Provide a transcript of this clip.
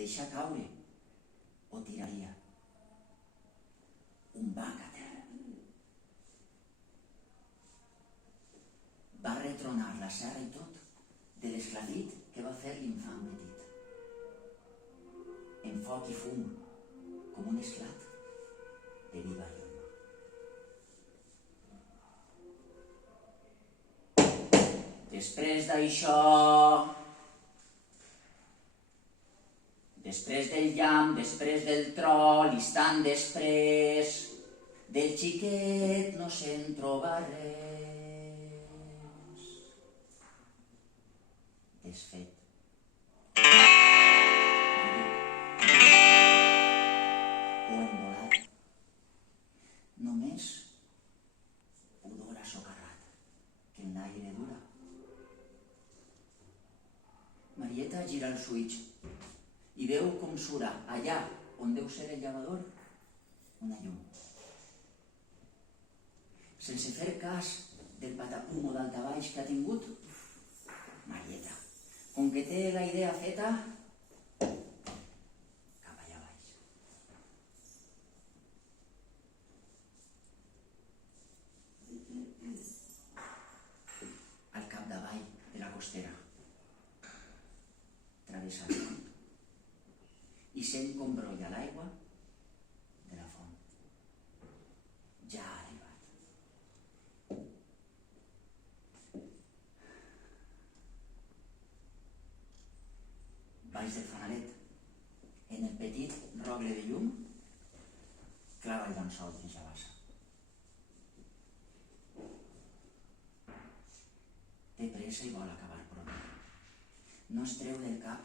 deixar caure o tiraria. Un bac a terra. Va retronar la serra i tot de l'esclafit que va fer l'infant petit. En foc i fum, com un esclat de viva llum. Després d'això, després del llamp, després del tro, l'instant després, del xiquet no se'n troba res. Desfet. O embolat. Només pudor assocarrat, que en l'aire dura. Marieta gira el switch i veu com sura allà on deu ser el llavador una llum. Sense fer cas del patapum o daltabaix que ha tingut, Marieta, com que té la idea feta, cap allà baix. Al capdavall de la costera, travessa el pont i sent com brolla l'aigua de la font. Ja ha arribat. Baix del fanalet, en el petit rogle de llum, clava el llençol de jabassa. Té pressa i vol acabar pront. No es treu del cap